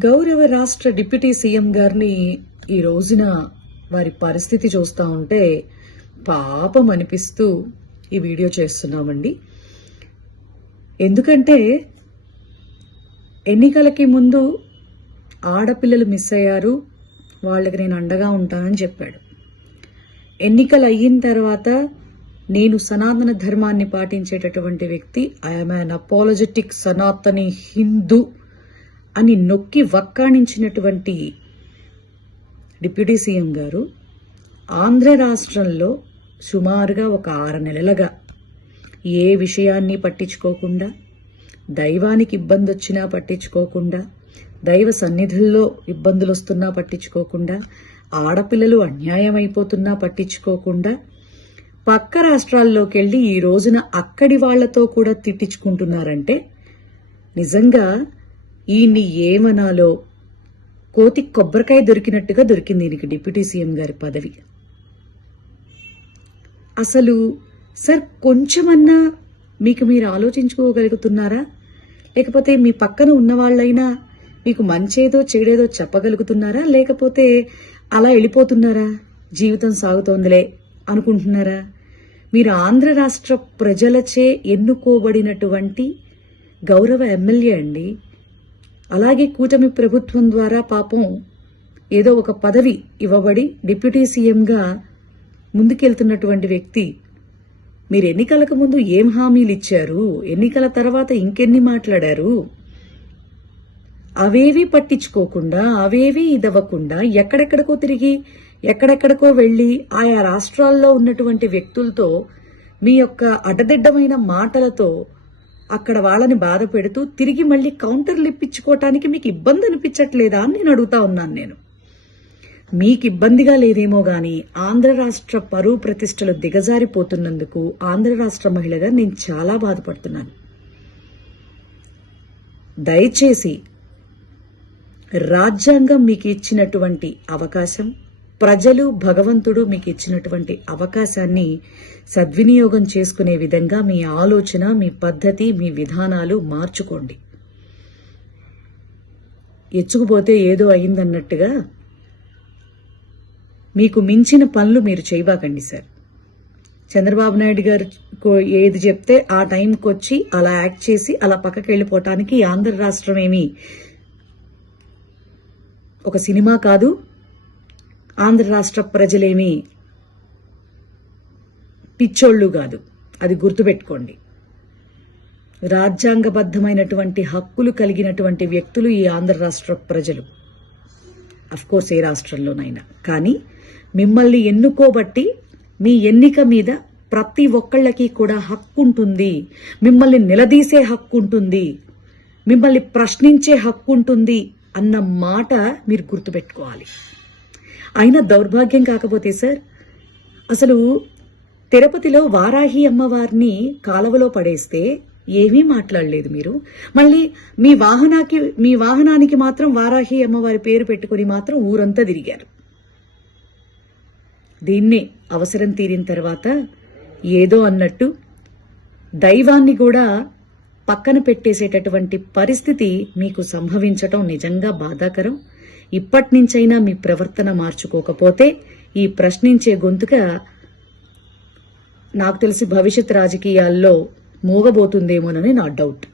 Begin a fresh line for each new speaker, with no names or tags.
గౌరవ రాష్ట్ర deputy CM గారిని ఈ రోజున వారి పరిస్థితి చూస్తూ ఉంటే పాపం అనిపిస్తూ ఈ వీడియో చేస్తున్నామండి. ఎందుకంటే ఎన్నికలకి ముందు ఆడపిల్లలు మిస్ అయ్యారు వాళ్ళకి నేను అండగా ఉంటానని చెప్పాడు. ఎన్నికలు అయిన తర్వాత నేను సనాతన ధర్మాన్ని పాటించేటటువంటి వ్యక్తి I'm unapologetic Sanatani Hindu అని నొక్కి వక్కాణించినటువంటి డిప్యూటీ సీఎం గారు ఆంధ్ర రాష్ట్రంలో సుమారుగా ఒక ఆరు నెలలుగా ఏ విషయాన్ని పట్టించుకోకుండా దైవానికి ఇబ్బంది వచ్చినా పట్టించుకోకుండా దైవ సన్నిధుల్లో ఇబ్బందులు వస్తున్నా పట్టించుకోకుండా ఆడపిల్లలు అన్యాయం అయిపోతున్నా పట్టించుకోకుండా పక్క రాష్ట్రాల్లోకి వెళ్ళి ఈ రోజున అక్కడి వాళ్ళతో కూడా తిట్టించుకుంటున్నారంటే నిజంగా ఈయన్ని ఏమనాలో? కోతి కొబ్బరికాయ దొరికినట్టుగా దొరికింది ఈయనకి డిప్యూటీ సీఎం గారి పదవి. అసలు సార్ కొంచెమన్నా మీకు మీరు ఆలోచించుకోగలుగుతున్నారా? లేకపోతే మీ పక్కన ఉన్నవాళ్ళైనా మీకు మంచేదో చెడేదో చెప్పగలుగుతున్నారా? లేకపోతే అలా వెళ్ళిపోతున్నారా? జీవితం సాగుతోందిలే అనుకుంటున్నారా? మీరు ఆంధ్ర రాష్ట్ర ప్రజలచే ఎన్నుకోబడినటువంటి గౌరవ ఎమ్మెల్యే అండి. అలాగే కూటమి ప్రభుత్వం ద్వారా పాపం ఏదో ఒక పదవి ఇవ్వబడి డిప్యూటీ సీఎంగా ముందుకెళ్తున్నటువంటి వ్యక్తి. మీరు ఎన్నికలకు ముందు ఏం హామీలు ఇచ్చారు? ఎన్నికల తర్వాత ఇంకెన్ని మాట్లాడారు? అవేవి పట్టించుకోకుండా అవేవి ఇదవ్వకుండా ఎక్కడెక్కడికో తిరిగి ఎక్కడెక్కడికో వెళ్ళి ఆయా రాష్ట్రాల్లో ఉన్నటువంటి వ్యక్తులతో మీ యొక్క అడ్డదిడ్డమైన మాటలతో అక్కడ వాళ్ళని బాధ పెడుతూ తిరిగి మళ్ళీ కౌంటర్లు ఇప్పించుకోవటానికి మీకు ఇబ్బంది అనిపించట్లేదా అని నేను అడుగుతా ఉన్నాను నేను. మీకు ఇబ్బందిగా లేదేమో కానీ ఆంధ్ర రాష్ట్ర పరువు ప్రతిష్టలు దిగజారిపోతున్నందుకు ఆంధ్ర రాష్ట్ర మహిళగా నేను చాలా బాధపడుతున్నాను. దయచేసి రాజ్యాంగం మీకు ఇచ్చినటువంటి అవకాశం ప్రజలు భగవంతుడు మీకు ఇచ్చినటువంటి అవకాశాన్ని సద్వినియోగం చేసుకునే విధంగా మీ ఆలోచన మీ పద్ధతి మీ విధానాలు మార్చుకోండి. ఎచ్చుకుపోతే ఏదో అయిందన్నట్టుగా మీకు మించిన పనులు మీరు చేయబాకండి సార్. చంద్రబాబు నాయుడు గారు కో- ఏది చెప్తే ఆ టైంకి వచ్చి అలా యాక్ట్ చేసి అలా పక్కకి వెళ్ళిపోవటానికి ఆంధ్ర రాష్ట్రం ఏమి ఒక సినిమా కాదు ఆంధ్ర రాష్ట్ర ప్రజలేమి పిచ్చోళ్ళు కాదు. అది గుర్తుపెట్టుకోండి. రాజ్యాంగబద్ధమైనటువంటి హక్కులు కలిగినటువంటి వ్యక్తులు ఈ ఆంధ్ర రాష్ట్ర ప్రజలు. కోర్స్ ఏ రాష్ట్రంలోనైనా. కానీ మిమ్మల్ని ఎన్నుకోబట్టి మీ ఎన్నిక మీద ప్రతి ఒక్కళ్ళకి కూడా హక్కు ఉంటుంది మిమ్మల్ని నిలదీసే హక్కు ఉంటుంది మిమ్మల్ని ప్రశ్నించే హక్కు ఉంటుంది అన్న మాట మీరు గుర్తుపెట్టుకోవాలి. అయినా దౌర్భాగ్యం కాకపోతే సార్? అసలు తిరుపతిలో వారాహి అమ్మవారిని కాలవలో పడేస్తే ఏమీ మాట్లాడలేదు మీరు? మళ్ళీ మీ వాహనానికి మీ వాహనానికి మాత్రం వారాహి అమ్మవారి పేరు పెట్టుకుని మాత్రం ఊరంతా తిరిగారు. దీన్నే అవసరం తీరిన తర్వాత ఏదో అన్నట్టు దైవాన్ని కూడా పక్కన పెట్టేసేటటువంటి పరిస్థితి మీకు సంభవించటం నిజంగా బాధాకరం. ఇప్పటినుంచైనా మీ ప్రవర్తన మార్చుకోకపోతే ఈ ప్రశ్నించే గొంతుక నాకు తెలిసి భవిష్యత్ రాజకీయాల్లో మోగబోతుందేమోనని నా డౌట్